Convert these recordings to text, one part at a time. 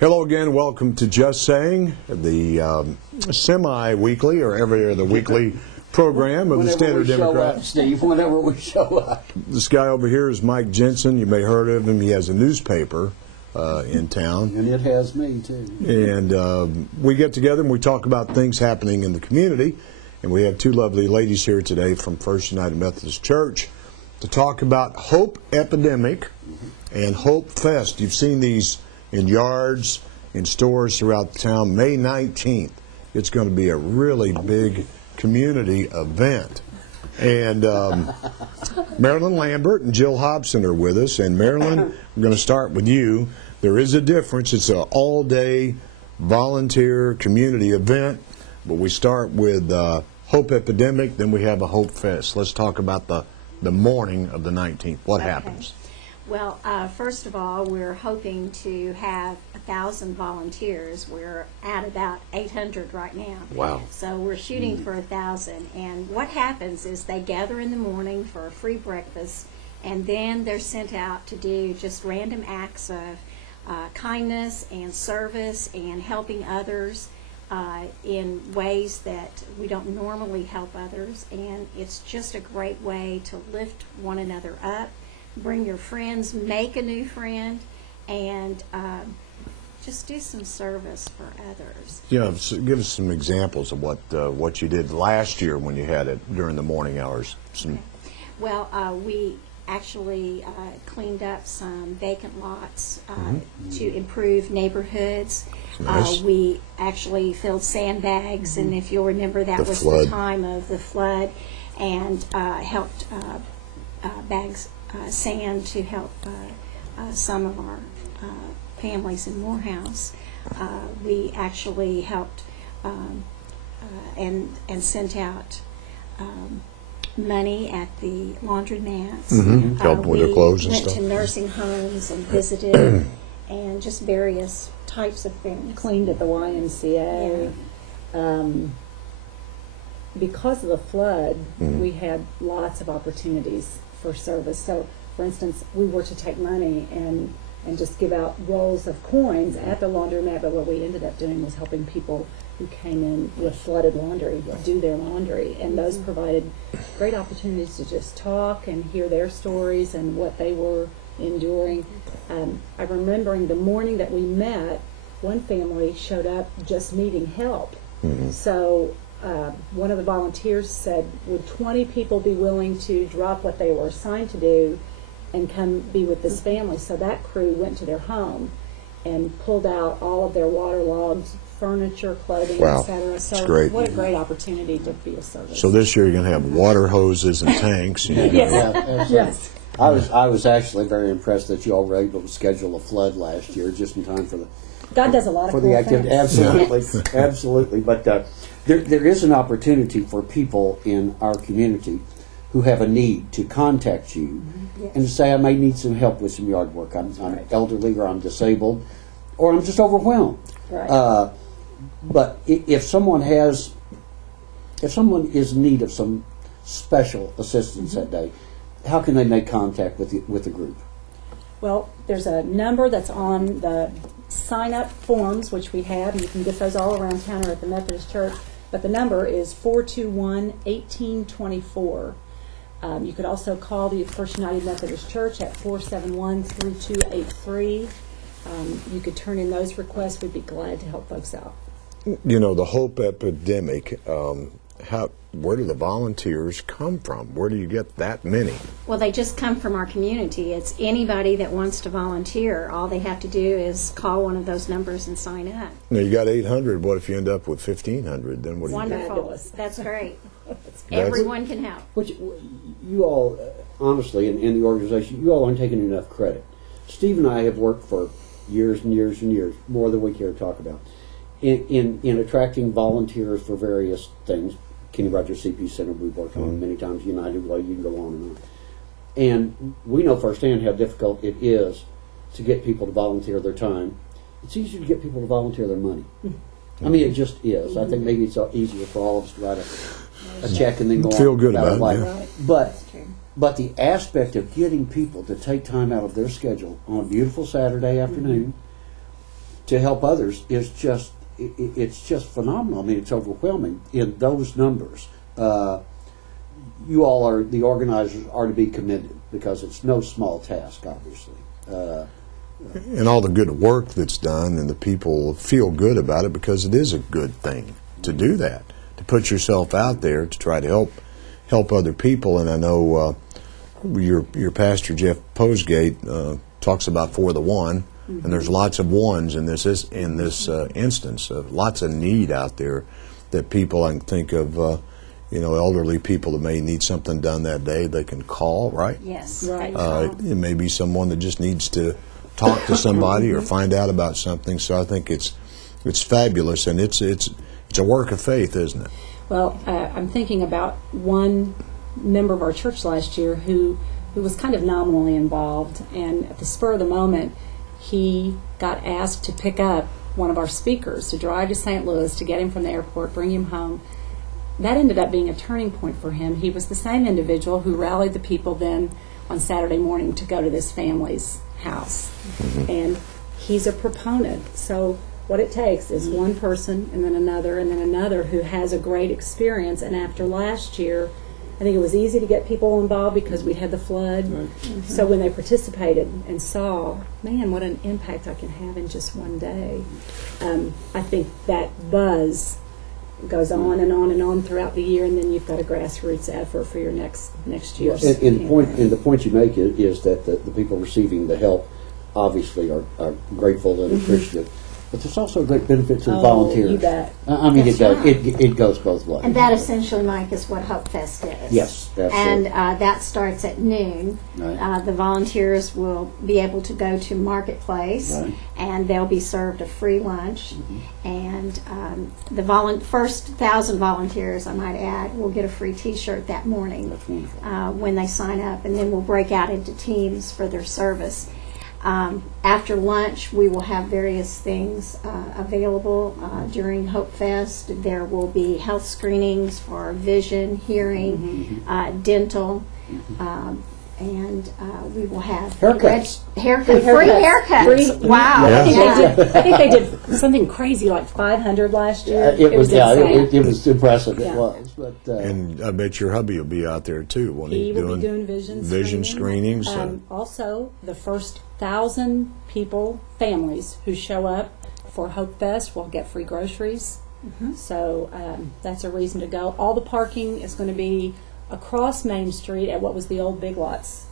Hello again. Welcome to Just Saying, the semi-weekly or every other weekly program of the Standard Democrat. Up, Steve, whenever we show up. This guy over here is Mike Jensen. You may have heard of him. He has a newspaper in town. And it has me, too. And we get together and we talk about things happening in the community. And we have two lovely ladies here today from First United Methodist Church to talk about Hope Epidemic and Hope Fest. You've seen these in yards, in stores throughout the town. May 19th, it's going to be a really big community event. And Marilyn Lambert and Jill Hobson are with us. And Marilyn, I'm going to start with you. There is a difference. It's an all-day volunteer community event. But we start with Hope Epidemic, then we have a Hope Fest. Let's talk about the morning of the 19th. What happens? Well, first of all, we're hoping to have 1,000 volunteers. We're at about 800 right now. Wow. So we're shooting for 1,000. And what happens is they gather in the morning for a free breakfast, and then they're sent out to do just random acts of kindness and service and helping others in ways that we don't normally help others. And it's just a great way to lift one another up. Bring your friends, make a new friend, and just do some service for others. Yeah, so give us some examples of what you did last year when you had it during the morning hours. Okay. Well, we actually cleaned up some vacant lots to improve neighborhoods. Nice. We actually filled sandbags, and if you'll remember, that was the time of the flood, and helped bags sand to help some of our families in Morehouse. We actually helped and sent out money at the laundromats. Helped with their clothes and stuff. We went to nursing homes and visited and just various types of things. Cleaned at the YMCA. Yeah. Because of the flood, we had lots of opportunities for service. So, for instance, we were to take money and just give out rolls of coins at the laundromat, but what we ended up doing was helping people who came in with flooded laundry do their laundry, and those provided great opportunities to just talk and hear their stories and what they were enduring. I'm remembering the morning that we met, one family showed up just needing help. So one of the volunteers said, would 20 people be willing to drop what they were assigned to do and come be with this family? So that crew went to their home and pulled out all of their waterlogged furniture, clothing, wow. etc. So that's great. What a great opportunity to be of service. So this year you're going to have water hoses and tanks. Yes. I was actually very impressed that you all were able to schedule a flood last year just in time for the God does a lot of for cool the activity. things. Absolutely, absolutely. But there is an opportunity for people in our community who have a need to contact you and to say, I may need some help with some yard work. I'm elderly, or I'm disabled, or I'm just overwhelmed. Right. But if someone is in need of some special assistance that day, how can they make contact with the group? Well, there's a number that's on the sign-up forms, which we have. You can get those all around town or at the Methodist Church. But the number is 421-1824. You could also call the First United Methodist Church at 471-3283. You could turn in those requests. We'd be glad to help folks out. You know, the Hope Epidemic, where do the volunteers come from? Where do you get that many? Well, they just come from our community. It's anybody that wants to volunteer. All they have to do is call one of those numbers and sign up. Now, you got 800. What if you end up with 1,500? Then what do you do? Wonderful. That's great. Everyone can help. Which you all, honestly, in the organization, you all aren't taking enough credit. Steve and I have worked for years and years and years, more than we care to talk about, in attracting volunteers for various things. Kenny Rogers CP Center we've worked on many times, United Way, you can go on and on. And we know firsthand how difficult it is to get people to volunteer their time. It's easier to get people to volunteer their money. I mean, it just is. I think maybe it's easier for all of us to write a check and then go feel on good about it. life. Yeah. But the aspect of getting people to take time out of their schedule on a beautiful Saturday afternoon to help others is just it's just phenomenal. I mean, it's overwhelming in those numbers. You all are the organizers are to be commended because it's no small task, obviously. And all the good work that's done, and the people feel good about it because it is a good thing to do that, to put yourself out there to try to help other people. And I know your pastor Jeff Posgate talks about For the One, and there's lots of ones in this instance. Lots of need out there that people, I can think of, elderly people that may need something done that day. They can call, right? Yes. Right. It may be someone that just needs to talk to somebody or find out about something. So I think it's fabulous, and it's a work of faith, isn't it? Well, I'm thinking about one member of our church last year who was kind of nominally involved, and at the spur of the moment, he got asked to pick up one of our speakers, to drive to St. Louis, to get him from the airport, bring him home. That ended up being a turning point for him. He was the same individual who rallied the people then on Saturday morning to go to this family's house. And he's a proponent. So what it takes is one person and then another who has a great experience. And after last year, I think it was easy to get people involved because we had the flood. Right. So when they participated and saw, man, what an impact I can have in just one day, I think that buzz goes on and on and on throughout the year, and then you've got a grassroots effort for your next year's and the point you make is that the people receiving the help obviously are grateful and appreciative. But there's also a great benefit to the volunteers. You bet. I mean, That's it goes both ways. And that essentially, Mike, is what Hope Fest is. Yes, that's and it. That starts at noon. Right. The volunteers will be able to go to Marketplace, Right. and they'll be served a free lunch. And the first 1,000 volunteers, I might add, will get a free T-shirt that morning. That's wonderful. When they sign up, and then we'll break out into teams for their service. After lunch, we will have various things available during Hope Fest. There will be health screenings for vision, hearing, dental, and we will have Haircuts. free haircuts. Free- Wow! I think they did something crazy like 500 last year. It was insane. it was impressive. Yeah. It was, but And I bet your hubby will be out there too, won't he? He will be doing vision screenings. Also, the first 1,000 people, families who show up for Hope Fest will get free groceries. So that's a reason to go. All the parking is going to be across Main Street at what was the old Big Lots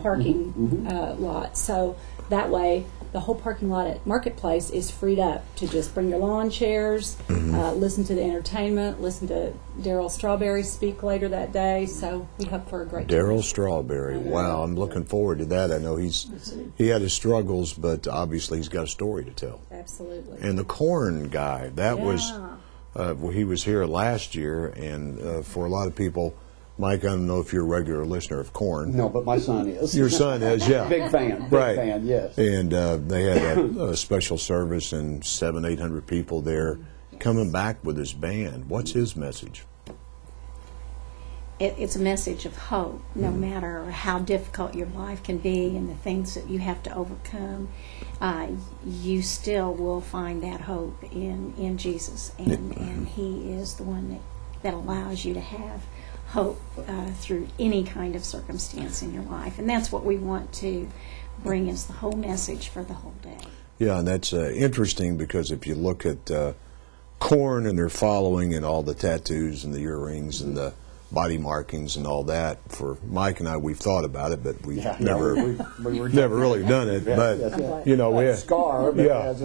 parking lot. So that way, the whole parking lot at Marketplace is freed up to just bring your lawn chairs, listen to the entertainment, listen to Daryl Strawberry speak later that day. So we hope for a great Daryl Strawberry. Wow, I'm looking forward to that. I know he had his struggles, but obviously he's got a story to tell. Absolutely. And the corn guy, that was he was here last year, and for a lot of people, Mike, I don't know if you're a regular listener of Corn. no, but my son is. Your son is, yeah. Big fan. Right. Big fan. Yes. And they had a special service and 700-800 people there coming back with his band. What's his message? It's a message of hope, no matter how difficult your life can be and the things that you have to overcome. You still will find that hope in Jesus, and He is the one that allows you to have hope through any kind of circumstance in your life. And that's what we want to bring as the whole message for the whole day. Yeah, and that's interesting because if you look at Corn and their following and all the tattoos and the earrings and the body markings and all that, for Mike and I, we've thought about it, but we've never really done it. But you know, we have scar. But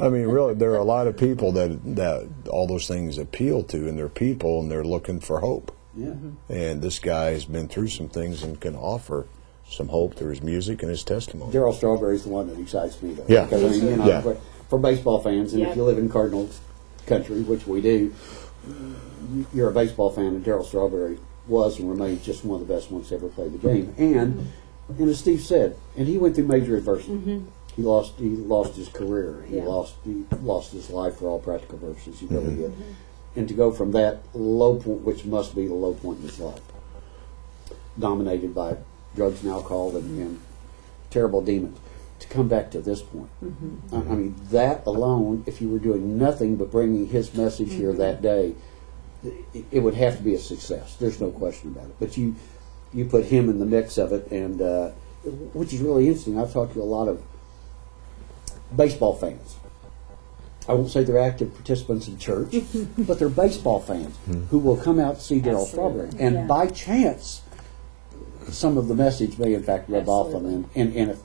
I mean, really, there are a lot of people that all those things appeal to, and they're people, and they're looking for hope. Yeah. And this guy has been through some things and can offer some hope through his music and his testimony. Daryl Strawberry's the one that excites me, though. Yeah. Because, I mean, for baseball fans, and if you live in Cardinal country, which we do, you're a baseball fan, and Daryl Strawberry was and remains just one of the best ones to ever play the game. And as Steve said, and he went through major adversity. He lost his career. He lost his life for all practical purposes. He really did. And to go from that low point, which must be the low point in his life, dominated by drugs and alcohol and terrible demons, to come back to this point. I mean, that alone, if you were doing nothing but bringing his message here that day, it would have to be a success. There's no question about it. But you put him in the mix of it, and which is really interesting. I've talked to a lot of baseball fans. I won't say they're active participants in church, but they're baseball fans who will come out to see Darryl Strawberry. And Yeah. by chance, some of the message may in fact rub off on them. And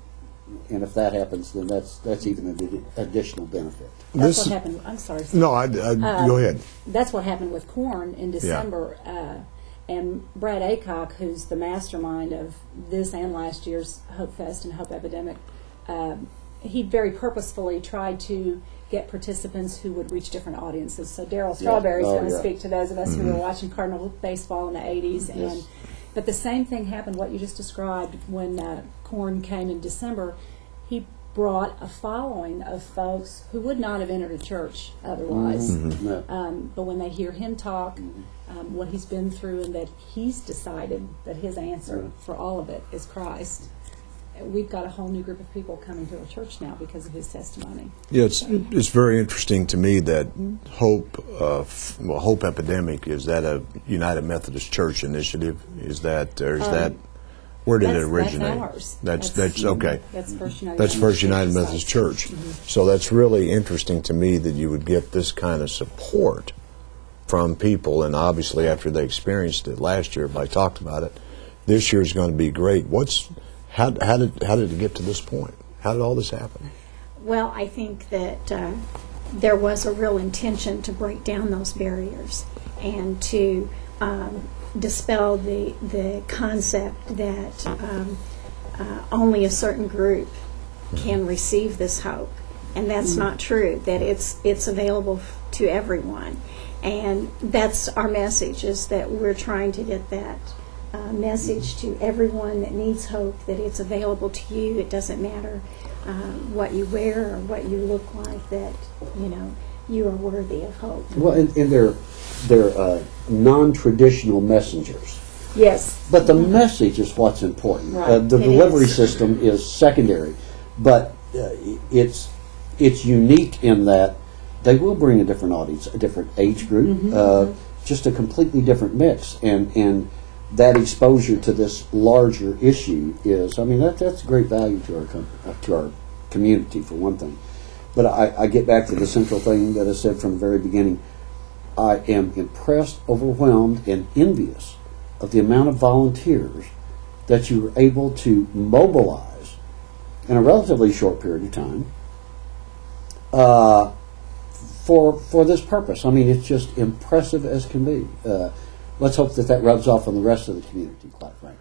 if that happens, then that's even an additional benefit. That's This- what happened. I'm sorry. No, go ahead. That's what happened with Corn in December. And Brad Aycock, who's the mastermind of this and last year's Hope Fest and Hope Epidemic, he very purposefully tried to get participants who would reach different audiences. So Darryl Strawberry is Oh, going to yeah. speak to those of us who were watching Cardinal baseball in the 80s. Yes. But the same thing happened, what you just described, when Corn came in December. He brought a following of folks who would not have entered a church otherwise. No. But when they hear him talk, what he's been through, and that he's decided that his answer for all of it is Christ, we've got a whole new group of people coming to our church now because of his testimony. Yeah, it's very interesting to me that Hope Epidemic, is that a United Methodist Church initiative? Is that, or is that, where did it originate? That's ours. That's okay. That's First United. That's First United Methodist Methodist Church. So that's really interesting to me that you would get this kind of support from people, and obviously after they experienced it last year, everybody talked about it. This year is going to be great. How did it get to this point? How did all this happen? Well, I think that there was a real intention to break down those barriers and to dispel the concept that only a certain group can receive this hope, and that's not true. That it's available to everyone, and that's our message. Is that we're trying to get that message to everyone that needs hope, that it's available to you. It doesn't matter what you wear or what you look like, that you are worthy of hope. Well, and they're non-traditional messengers. Yes. But the message is what's important. Right. The It delivery is. system is secondary, but it's unique in that they will bring a different audience, a different age group, just a completely different mix, and that exposure to this larger issue is, I mean, that's great value to our community, for one thing. But I get back to the central thing that I said from the very beginning. I am impressed, overwhelmed, and envious of the amount of volunteers that you were able to mobilize in a relatively short period of time for this purpose. I mean, it's just impressive as can be. Let's hope that rubs off on the rest of the community, quite frankly.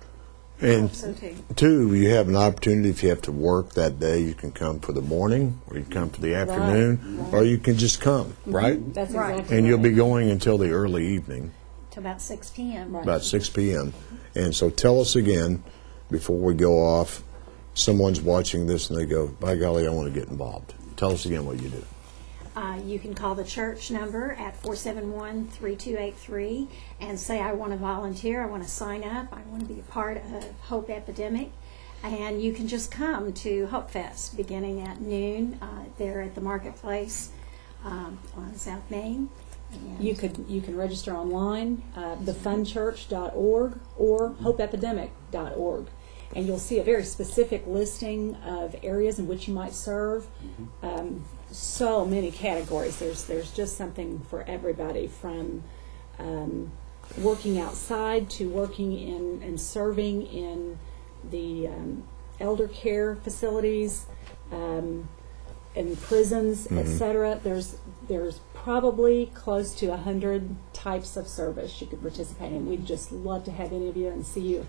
And So too. two, you have an opportunity, if you have to work that day, you can come for the morning, or you can come for the afternoon, or you can just come, right? That's Right. exactly And you'll be right. going until the early evening, To about 6 p.m. Right. about 6 p.m. And so tell us again, before we go off, someone's watching this and they go, by golly, I want to get involved. Tell us again what you do. You can call the church number at 471-3283 and say, I want to volunteer, I want to sign up, I want to be a part of Hope Epidemic. And you can just come to Hope Fest beginning at noon there at the marketplace on South Main. And You can register online, thefunchurch.org or hopeepidemic.org, and you'll see a very specific listing of areas in which you might serve. So many categories. There's just something for everybody, from working outside to working in and serving in the elder care facilities, in prisons, etc. There's probably close to 100 types of service you could participate in. We'd just love to have any of you and see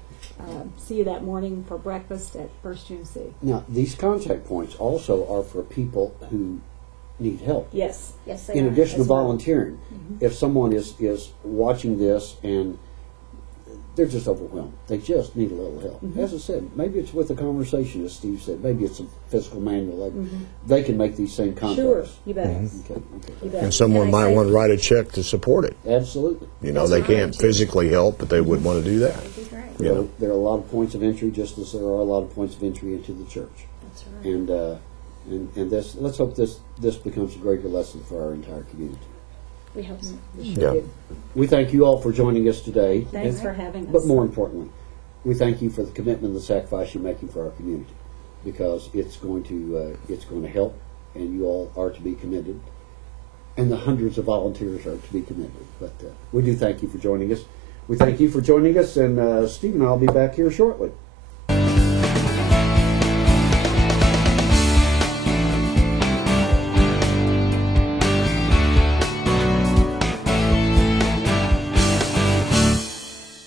you that morning for breakfast at First UMC. Now, these contact points also are for people who need help. Yes. yes, they In are, addition to as well. volunteering, if someone is watching this and they're just overwhelmed, they just need a little help. As I said, maybe it's with a conversation, as Steve said. Maybe it's a physical manual. They can make these same contacts. Sure. You bet. Okay. You bet. And someone And I might say- want to write a check to support it. Absolutely. You know, they can't physically help, but they would want to do that. That'd be great. Yeah. There are a lot of points of entry, just as there are a lot of points of entry into the church. That's right. And this, let's hope this becomes a greater lesson for our entire community. We hope so. Yeah. We thank you all for joining us today. Thanks for having us. But more importantly, we thank you for the commitment and the sacrifice you're making for our community, because it's going to help, and you all are to be commended, and the hundreds of volunteers are to be commended. But we do thank you for joining us. We thank you for joining us, and Steve and I will be back here shortly.